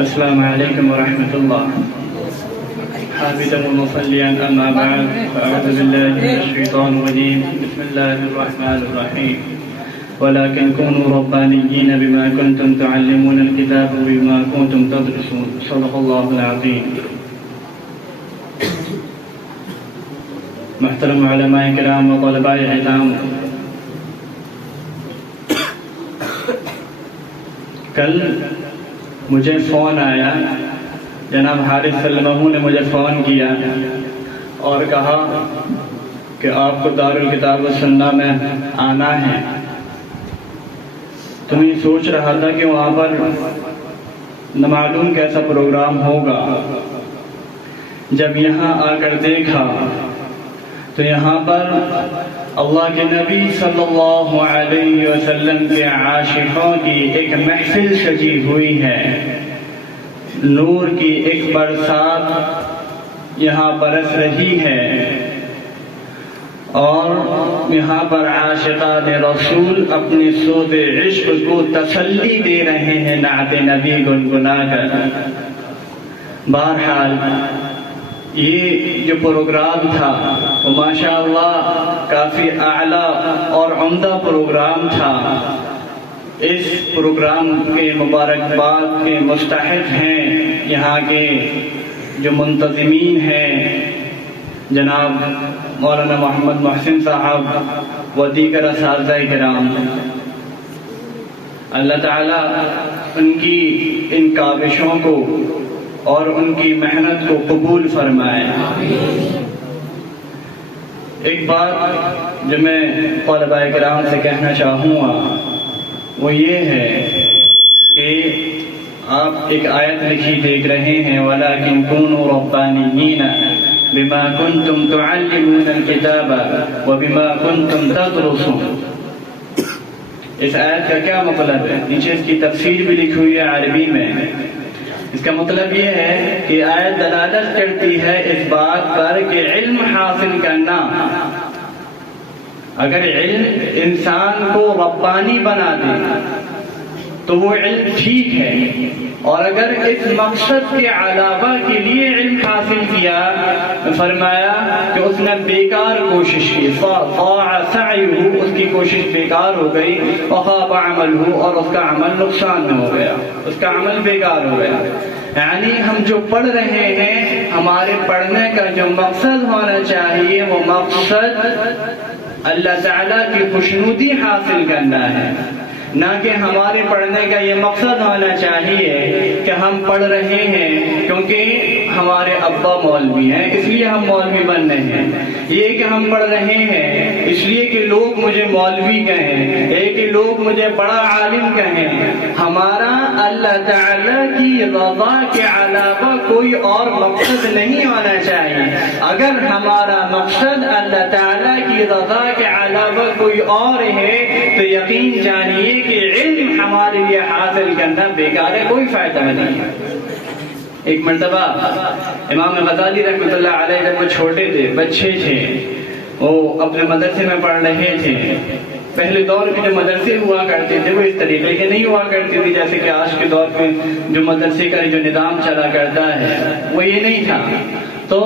السلام علیکم ورحمۃ اللہ. حامدا ومصلیا اما بعد فاعوذ باللہ من الشیطان الرجیم بسم اللہ الرحمن الرحیم ولكن كونوا ربانيين بما كنتم تعلمون الكتاب وبما كنتم تدرسون. صدق اللہ العظیم. محترم علماء کرام و طلباء اعظام، کل مجھے فون آیا، جناب حارث سلمہ نے مجھے فون کیا اور کہا کہ آپ کو دارالکتاب والسنہ میں آنا ہے. تو میں سوچ رہا تھا کہ وہاں پر نہ معلوم کیسا پروگرام ہوگا. جب یہاں آ کر دیکھا تو یہاں پر اللہ کے نبی صلی اللہ علیہ وسلم کے عاشقوں کی ایک محفل سجی ہوئی ہے. نور کی ایک برسات یہاں برس رہی ہے اور یہاں پر عاشقان رسول اپنے سود عشق کو تسلی دے رہے ہیں نعت نبی گنگنا کر. بہرحال یہ جو پروگرام تھا وہ ماشاءاللہ کافی اعلیٰ اور عمدہ پروگرام تھا. اس پروگرام کے مبارکباد کے مستحق ہیں یہاں کے جو منتظمین ہیں، جناب مولانا محمد محسن صاحب و دیگر اساتذہ کرام. اللہ تعالیٰ ان کی ان کاوشوں کو اور ان کی محنت کو قبول فرمائے. ایک بات جو میں طلباء کرام سے کہنا چاہوں گا وہ یہ ہے کہ آپ ایک آیت لکھی دیکھ رہے ہیں وَلَكِن كُونُوا رَبَّانِيِّينَ بِمَا كُنْتُمْ تُعَلِّمُونَ الْكِتَابَ وَبِمَا كُنْتُمْ تَدْرُسُونَ. اس آیت کا کیا مطلب ہے؟ نیچے اس کی تفسیر بھی لکھی ہوئی ہے عربی میں. اس کا مطلب یہ ہے کہ آیت دلالت کرتی ہے اس بات پر کہ علم حاصل کرنا، اگر علم انسان کو ربانی بنا دے تو وہ علم ٹھیک ہے، اور اگر اس مقصد کے علاوہ کے لیے علم حاصل کیا فرمایا کہ اس نے بیکار کوشش کی، ضاع سعیہ، اس کی کوشش بیکار ہو گئی، وخاب عملہ، اور اس کا عمل نقصان میں ہو گیا، اس کا عمل بیکار ہو گیا. یعنی ہم جو پڑھ رہے ہیں ہمارے پڑھنے کا جو مقصد ہونا چاہیے وہ مقصد اللہ تعالیٰ کی خوشنودی حاصل کرنا ہے، نہ کہ ہمارے پڑھنے کا یہ مقصد ہونا چاہیے کہ ہم پڑھ رہے ہیں کیونکہ ہمارے ابا مولوی ہیں اس لیے ہم مولوی بن رہے ہیں، یہ کہ ہم پڑھ رہے ہیں اس لیے کہ لوگ مجھے مولوی کہیں، یہ کہ لوگ مجھے بڑا عالم کہیں. ہمارا اللہ تعالیٰ کی رضا کے علاوہ کوئی اور مقصد نہیں ہونا چاہیے. اگر ہمارا مقصد اللہ تعالیٰ کی رضا کے علاوہ کوئی اور ہے تو یقین جانیے کہ علم ہمارے لیے حاصل کرنا بیکار ہے، کوئی فائدہ نہیں ہے. ایک مرتبہ امام غزالی رحمۃ اللہ علیہ جب وہ چھوٹے تھے، بچے تھے، وہ اپنے مدرسے میں پڑھ رہے تھے. پہلے دور کے جو مدرسے ہوا کرتے تھے وہ اس طریقے کے نہیں ہوا کرتے تھے جیسے کہ آج کے دور میں جو مدرسے کا جو نظام چلا کرتا ہے وہ یہ نہیں تھا. تو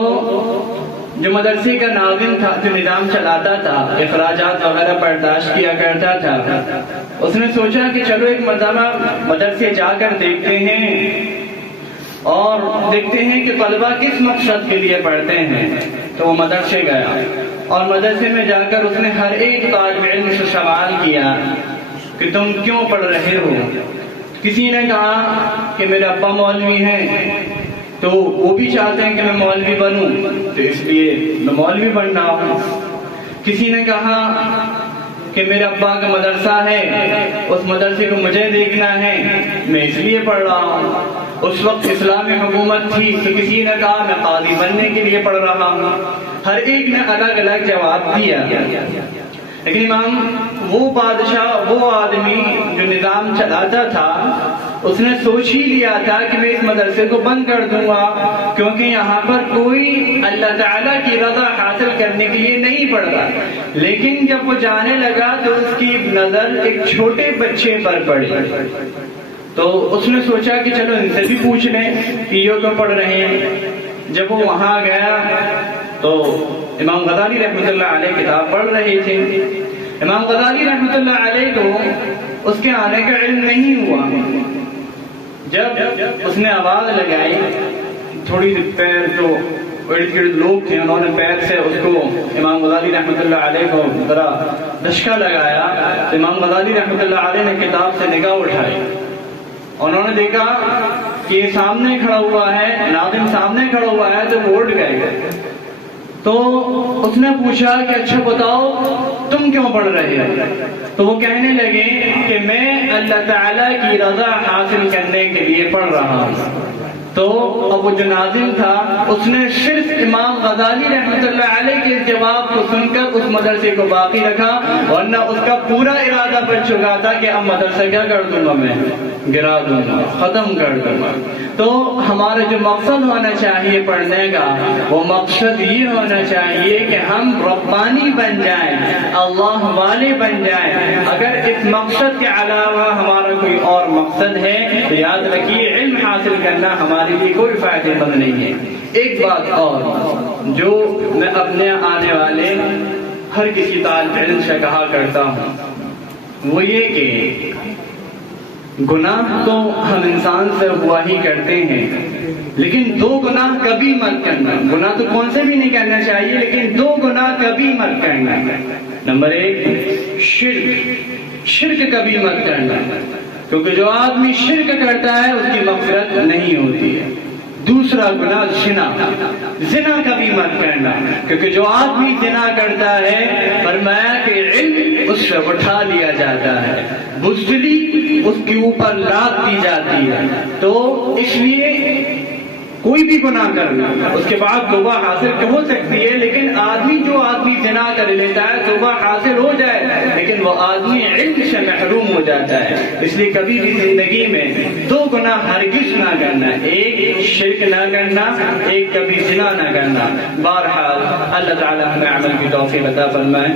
جو مدرسے کا ناظم تھا، جو نظام چلاتا تھا، اخراجات وغیرہ برداشت کیا کرتا تھا، اس نے سوچا کہ چلو ایک مرتبہ مدرسے جا کر دیکھتے ہیں اور دیکھتے ہیں کہ طلبہ کس مقصد کے لیے پڑھتے ہیں. تو وہ مدرسے گیا اور مدرسے میں جا کر اس نے ہر ایک طالب علم سے سوال کیا کہ تم کیوں پڑھ رہے ہو. کسی نے کہا کہ میرے ابا مولوی ہیں تو وہ بھی چاہتے ہیں کہ میں مولوی بنوں تو اس لیے میں مولوی بن رہا ہوں. کسی نے کہا کہ میرے ابا کا مدرسہ ہے، اس مدرسے کو مجھے دیکھنا ہے، میں اس لیے پڑھ رہا ہوں. اس وقت اسلامی حکومت تھی تو کسی نے کہا میں قاضی بننے کے لیے پڑھ رہا ہوں. ہر ایک نے الگ الگ جواب دیا. لیکن امام وہ بادشاہ، وہ آدمی جو نظام چلاتا تھا، اس نے سوچ ہی لیا تھا کہ میں اس مدرسے کو بند کر دوں گا کیونکہ یہاں پر کوئی اللہ تعالیٰ کی رضا حاصل کرنے کے لیے نہیں پڑھ رہا. لیکن جب وہ جانے لگا تو اس کی نظر ایک چھوٹے بچے پر پڑی. تو اس نے سوچا کہ چلو ان سے بھی پوچھ لیں کہ یہ تو پڑھ رہے ہیں. جب وہ وہاں گیا تو امام غزالی رحمۃ اللہ علیہ کتاب پڑھ رہے تھے. امام غزالی رحمۃ اللہ علیہ کو اس کے آنے کا علم نہیں ہوا. جب اس نے آواز لگائی، تھوڑی سی پیر جو ارد گرد لوگ تھے انہوں نے پیر سے اس کو امام غزالی رحمۃ اللہ علیہ کو ذرا دھچکا لگایا. تو امام غزالی رحمۃ اللہ علیہ نے کتاب سے نگاہ اٹھائی. انہوں نے دیکھا کہ یہ سامنے کھڑا ہوا ہے، ناظم سامنے کھڑا ہوا ہے، تو وہ اٹھ گئے. تو اس نے پوچھا کہ اچھا بتاؤ تم کیوں پڑھ رہے ہو؟ تو وہ کہنے لگے کہ میں اللہ تعالیٰ کی رضا حاصل کرنے کے لیے پڑھ رہا ہوں. تو اب وہ جو ناظم تھا اس نے صرف امام غزالی رحمۃ اللہ علیہ کے جواب کو سن کر اس مدرسے کو باقی رکھا، ورنہ اس کا پورا ارادہ بن چکا تھا کہ اب مدرسہ کیا کر دوں گا، میں گرا دوں گا، ختم کر دوں گا. تو ہمارا جو مقصد ہونا چاہیے پڑھنے کا، وہ مقصد یہ ہونا چاہیے کہ ہم ربانی بن جائیں، اللہ والے بن جائیں. اگر اس مقصد کے علاوہ ہمارا کوئی اور مقصد ہے تو یاد رکھیے علم حاصل کرنا ہمارے لیے کوئی فائدے مند نہیں ہے. ایک بات اور جو میں اپنے آنے والے ہر کسی طالب علم سے کہا کرتا ہوں، وہ یہ کہ گناہ تو ہم انسان سے ہوا ہی کرتے ہیں، لیکن دو گناہ کبھی مت کرنا. گناہ تو کون سے بھی نہیں کرنا چاہیے، لیکن دو گناہ کبھی مت کرنا. نمبر ایک شرک کبھی مت کرنا، کیونکہ جو آدمی شرک کرتا ہے اس کی مغفرت نہیں ہوتی ہے. دوسرا گناہ زنا کبھی مت کرنا، کیونکہ جو آدمی زنا کرتا ہے فرمایا کہ علم اس سے اٹھا لیا جاتا ہے، بزدلی اس کے اوپر لاد دی جاتی ہے. تو اس لیے کوئی بھی گناہ کرنا اس کے بعد توبہ حاصل ہو سکتی ہے، لیکن جو آدمی زنا کر لیتا ہے توبہ حاصل ہو جائے لیکن وہ آدمی علم سے محروم ہو جاتا ہے. اس لیے کبھی بھی زندگی میں دو گناہ ہرگز نہ کرنا، ایک شرک نہ کرنا، ایک کبھی زنا نہ کرنا. بہرحال اللہ تعالی ہمیں عمل کی توفیق عطا فرمائے.